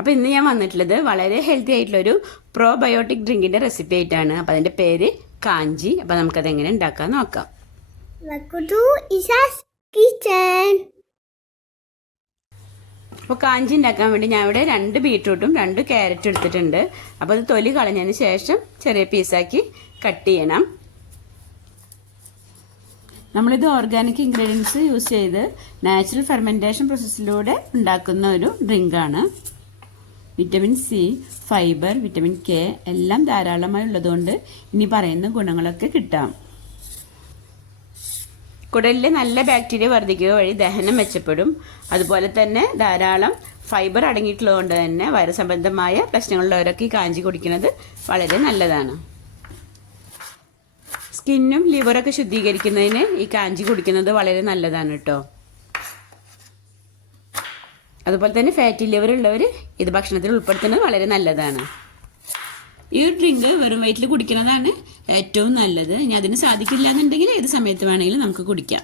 അപ്പോൾ ഇന്ന് ഞാൻ വന്നിട്ടുള്ളത് വളരെ ഹെൽത്തി ആയിട്ടുള്ളൊരു പ്രോബയോട്ടിക് ഡ്രിങ്കിൻ്റെ റെസിപ്പി ആയിട്ടാണ്. അപ്പോൾ അതിൻ്റെ പേര് കാഞ്ചി. അപ്പോൾ നമുക്കത് എങ്ങനെ ഉണ്ടാക്കാൻ നോക്കാം. അപ്പോൾ കാഞ്ചി ഉണ്ടാക്കാൻ വേണ്ടി ഞാൻ ഇവിടെ 2 ബീട്രൂട്ടും 2 ക്യാരറ്റും എടുത്തിട്ടുണ്ട്. അപ്പോൾ അത് തൊലി കളഞ്ഞതിന് ശേഷം ചെറിയ പീസാക്കി കട്ട് ചെയ്യണം. നമ്മളിത് ഓർഗാനിക് ഇൻഗ്രീഡിയൻസ് യൂസ് ചെയ്ത് നാച്ചുറൽ ഫെർമെൻറ്റേഷൻ പ്രോസസ്സിലൂടെ ഉണ്ടാക്കുന്ന ഒരു ഡ്രിങ്കാണ്. Vitamin C, fibre, vitamin K എല്ലാം ധാരാളമായി ഉള്ളതുകൊണ്ട് ഇനി പറയുന്ന ഗുണങ്ങളൊക്കെ കിട്ടാം. കുടലിലെ നല്ല ബാക്ടീരിയ വർദ്ധിക്കുക വഴി ദഹനം മെച്ചപ്പെടും. അതുപോലെ തന്നെ ധാരാളം ഫൈബർ അടങ്ങിയിട്ടുള്ളതുകൊണ്ട് തന്നെ വയറു സംബന്ധമായ പ്രശ്നങ്ങളുള്ളവരൊക്കെ ഈ കാഞ്ചി കുടിക്കുന്നത് വളരെ നല്ലതാണ്. സ്കിന്നും ലിവറൊക്കെ ശുദ്ധീകരിക്കുന്നതിന് ഈ കാഞ്ചി കുടിക്കുന്നത് വളരെ നല്ലതാണ് കേട്ടോ. അതുപോലെ തന്നെ ഫാറ്റി ലിവർ ഉള്ളവർ ഇത് ഭക്ഷണത്തിൽ ഉൾപ്പെടുത്തുന്നത് വളരെ നല്ലതാണ്. ഈ ഒരു ഡ്രിങ്ക് വെറും വയറ്റിൽ കുടിക്കുന്നതാണ് ഏറ്റവും നല്ലത്. ഇനി അതിന് സാധിക്കില്ല എന്നുണ്ടെങ്കിൽ ഏത് സമയത്ത് വേണമെങ്കിലും നമുക്ക് കുടിക്കാം.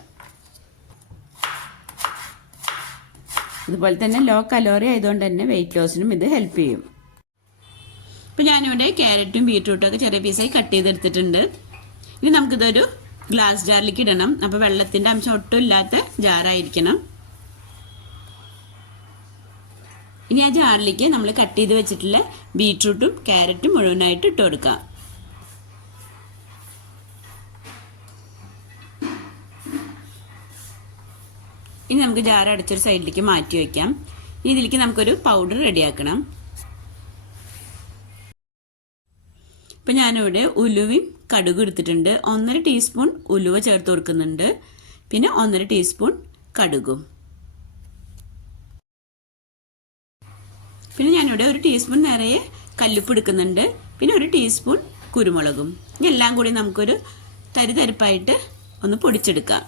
അതുപോലെ തന്നെ ലോ കലോറി ആയതുകൊണ്ട് തന്നെ വെയിറ്റ് ലോസിനും ഇത് ഹെൽപ്പ് ചെയ്യും. ഇപ്പം ഞാനിവിടെ ക്യാരറ്റും ബീട്രൂട്ടും ഒക്കെ ചെറിയ പീസായി കട്ട് ചെയ്തെടുത്തിട്ടുണ്ട്. ഇനി നമുക്കിതൊരു ഗ്ലാസ് ജാറിലേക്ക് ഇടണം. അപ്പോൾ വെള്ളത്തിൻ്റെ അംശം ഒട്ടും ഇല്ലാത്ത ജാറായിരിക്കണം. ഇനി ആ ജാറിലേക്ക് നമ്മൾ കട്ട് ചെയ്ത് വെച്ചിട്ടുള്ള ബീട്രൂട്ടും ക്യാരറ്റും മുഴുവനായിട്ട് ഇട്ട് കൊടുക്കാം. ഇനി നമുക്ക് ജാർ അടച്ചൊരു സൈഡിലേക്ക് മാറ്റി വയ്ക്കാം. ഇതിലേക്ക് നമുക്കൊരു പൗഡർ റെഡിയാക്കണം. ഇപ്പം ഞാനിവിടെ ഉലുവയും കടുകും എടുത്തിട്ടുണ്ട്. 1.5 ടീസ്പൂൺ ഉലുവ ചേർത്ത് കൊടുക്കുന്നുണ്ട്. പിന്നെ 1.5 ടീസ്പൂൺ കടുകും. പിന്നെ ഞാനിവിടെ 1 ടീസ്പൂൺ നിറയെ കല്ലുപ്പ് എടുക്കുന്നുണ്ട്. പിന്നെ 1 ടീസ്പൂൺ കുരുമുളകും. ഇനി എല്ലാം കൂടി നമുക്കൊരു തരിതരിപ്പായിട്ട് ഒന്ന് പൊടിച്ചെടുക്കാം.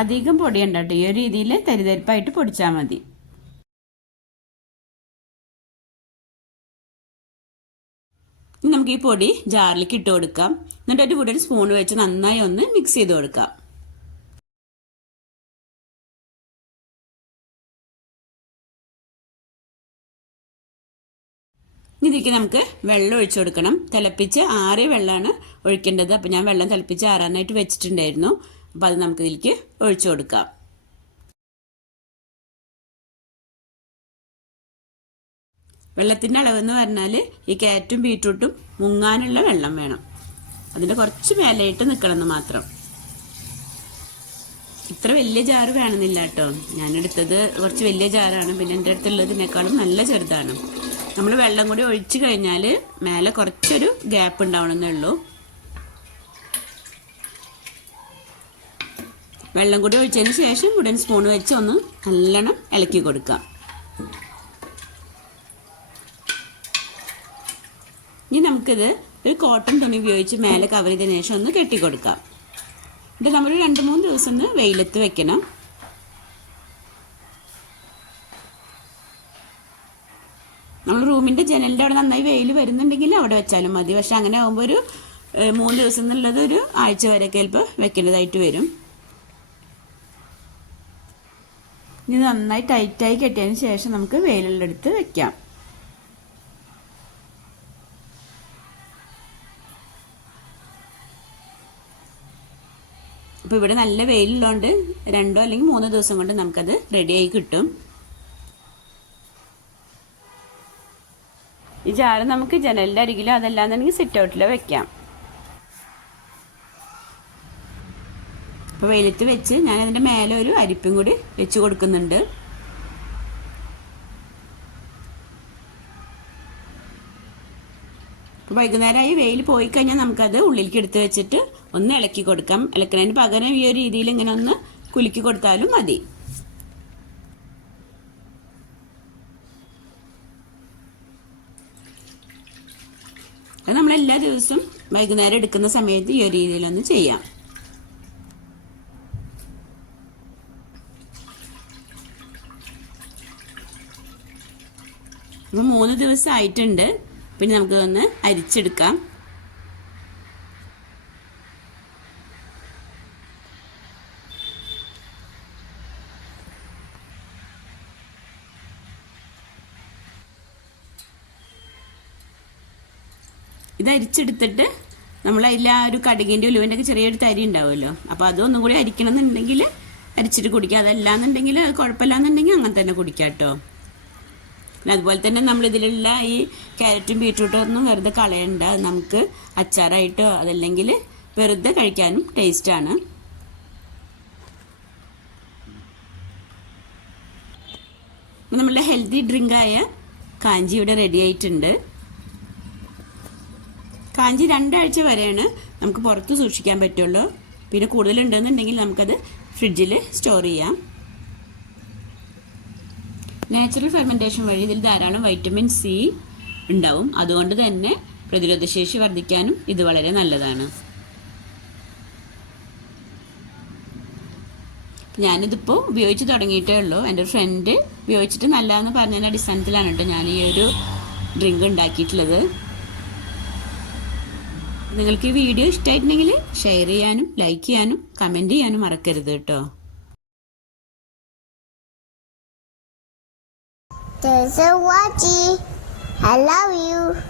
അധികം പൊടിയണ്ട കേട്ടോ. ഈ ഒരു രീതിയിൽ തരിതരിപ്പായിട്ട് പൊടിച്ചാൽ മതി. ഇനി നമുക്ക് ഈ പൊടി ജാറിലേക്ക് ഇട്ട് കൊടുക്കാം. എന്നിട്ട് ഒരു വുഡൻ സ്പൂൺ വെച്ച് നന്നായി ഒന്ന് മിക്സ് ചെയ്ത് കൊടുക്കാം. ഇതിലേക്ക് നമുക്ക് വെള്ളം ഒഴിച്ചു കൊടുക്കണം. തിളപ്പിച്ച് ആറിയ വെള്ളമാണ് ഒഴിക്കേണ്ടത്. അപ്പോൾ ഞാൻ വെള്ളം തിളപ്പിച്ച് ആറാനായിട്ട് വെച്ചിട്ടുണ്ടായിരുന്നു. അപ്പോൾ അത് നമുക്ക് ഇതിലേക്ക് ഒഴിച്ചു കൊടുക്കാം. വെള്ളത്തിൻ്റെ അളവെന്ന് പറഞ്ഞാൽ ഈ ക്യാരറ്റും ബീട്രൂട്ടും മുങ്ങാനുള്ള വെള്ളം വേണം. അതിൻ്റെ കുറച്ച് മേലായിട്ട് നിൽക്കണമെന്ന് മാത്രം. ഇത്ര വലിയ ജാറ് വേണമെന്നില്ല കേട്ടോ. ഞാനെടുത്തത് കുറച്ച് വലിയ ജാറാണ്. പിന്നെ എൻ്റെ അടുത്തുള്ളതിനേക്കാളും നല്ല ചെറുതാണ്. നമ്മൾ വെള്ളം കൂടി ഒഴിച്ചു കഴിഞ്ഞാൽ മേലെ കുറച്ചൊരു ഗ്യാപ്പ് ഉണ്ടാവണമെന്നേ ഉള്ളൂ. വെള്ളം കൂടി ഒഴിച്ചതിന് ശേഷം ഉടൻ സ്പൂൺ വെച്ച് ഒന്ന് നല്ലോണം ഇളക്കി കൊടുക്കാം. ഇനി നമുക്കിത് ഒരു കോട്ടൺ തുണി ഉപയോഗിച്ച് മേലെ കവർ ചെയ്തതിന് ശേഷം ഒന്ന് കെട്ടിക്കൊടുക്കാം. ഇത് നമ്മൾ 2-3 ദിവസം ഒന്ന് വെയിലത്ത് വെക്കണം. നമ്മൾ റൂമിൻ്റെ ജനലിൻ്റെ അവിടെ നന്നായി വെയിൽ വരുന്നുണ്ടെങ്കിൽ അവിടെ വെച്ചാലും മതി. പക്ഷെ അങ്ങനെ ആകുമ്പോൾ ഒരു 3 ദിവസം എന്നുള്ളത് ഒരു ആഴ്ച വരെ ചിലപ്പോൾ വെക്കേണ്ടതായിട്ട് വരും. ഇത് നന്നായി ടൈറ്റായി കെട്ടിയതിന് ശേഷം നമുക്ക് വെയിലുള്ളെടുത്ത് വെക്കാം. അപ്പോൾ ഇവിടെ നല്ല വെയിലുള്ളതുകൊണ്ട് 2 അല്ലെങ്കിൽ 3 ദിവസം കൊണ്ട് നമുക്കത് റെഡിയായി കിട്ടും. ഈ ജാറ് നമുക്ക് ജനലിൻ്റെ അരികിലോ അതല്ലാന്നുണ്ടെങ്കിൽ സിറ്റ് ഔട്ടിലോ വെക്കാം. അപ്പോൾ വെയിലത്ത് വെച്ച് ഞാൻ അതിൻ്റെ മേലെ ഒരു അരിപ്പും കൂടി വെച്ച് കൊടുക്കുന്നുണ്ട്. അപ്പോൾ വൈകുന്നേരമായി വെയിൽ പോയി കഴിഞ്ഞാൽ നമുക്കത് ഉള്ളിലേക്ക് എടുത്ത് വെച്ചിട്ട് ഒന്ന് ഇളക്കി കൊടുക്കാം. ഇളക്കുന്നതിന് പകരം ഈ ഒരു രീതിയിൽ ഇങ്ങനെ ഒന്ന് കുലുക്കി കൊടുത്താലും മതി. അത് നമ്മളെല്ലാ ദിവസവും വൈകുന്നേരം എടുക്കുന്ന സമയത്ത് ഈ ഒരു രീതിയിലൊന്ന് ചെയ്യാം. അപ്പോൾ 3 ദിവസം ആയിട്ടുണ്ട്. പിന്നെ നമുക്കൊന്ന് അരിച്ചെടുക്കാം. ഇത് അരിച്ചെടുത്തിട്ട് നമ്മൾ അതിൽ ആ ഒരു കടുകിൻ്റെ ഉലുവിൻ്റെ ഒക്കെ ചെറിയൊരു തരി ഉണ്ടാവുമല്ലോ, അപ്പോൾ അതൊന്നും കൂടി അരിക്കണം എന്നുണ്ടെങ്കിൽ അരിച്ചിട്ട് കുടിക്കുക. അതല്ലാന്നുണ്ടെങ്കിൽ കുഴപ്പമില്ലാന്നുണ്ടെങ്കിൽ അങ്ങനെ തന്നെ കുടിക്കാം കേട്ടോ. പിന്നെ അതുപോലെ തന്നെ നമ്മളിതിലുള്ള ഈ ക്യാരറ്റും ബീട്രൂട്ടും ഒന്നും വെറുതെ കളയണ്ട. നമുക്ക് അച്ചാറായിട്ടോ അതല്ലെങ്കിൽ വെറുതെ കഴിക്കാനും ടേസ്റ്റാണ്. അപ്പം നമ്മളുടെ ഹെൽത്തി ഡ്രിങ്കായ കാഞ്ചി ഇവിടെ റെഡി ആയിട്ടുണ്ട്. കാഞ്ചി 2 ആഴ്ച വരെയാണ് നമുക്ക് പുറത്ത് സൂക്ഷിക്കാൻ പറ്റുള്ളൂ. പിന്നെ കൂടുതലുണ്ടെന്നുണ്ടെങ്കിൽ നമുക്കത് ഫ്രിഡ്ജിൽ സ്റ്റോർ ചെയ്യാം. നാച്ചുറൽ ഫെർമെൻറ്റേഷൻ വഴി ഇതിൽ ധാരാളം വൈറ്റമിൻ സി ഉണ്ടാവും. അതുകൊണ്ട് തന്നെ പ്രതിരോധശേഷി വർദ്ധിക്കാനും ഇത് വളരെ നല്ലതാണ്. ഞാനിതിപ്പോൾ ഉപയോഗിച്ച് തുടങ്ങിയിട്ടേ ഉള്ളൂ. എൻ്റെ ഒരു ഫ്രണ്ട് ഉപയോഗിച്ചിട്ട് നല്ലതെന്ന് പറഞ്ഞതിൻ്റെ അടിസ്ഥാനത്തിലാണ് കേട്ടോ ഞാൻ ഈ ഒരു ഡ്രിങ്ക് ഉണ്ടാക്കിയിട്ടുള്ളത്. നിങ്ങൾക്ക് ഈ വീഡിയോ ഇഷ്ടമായിട്ടുണ്ടെങ്കിൽ ഷെയർ ചെയ്യാനും ലൈക്ക് ചെയ്യാനും കമൻറ്റ് ചെയ്യാനും മറക്കരുത് കേട്ടോ. Thanks for watching. I love you.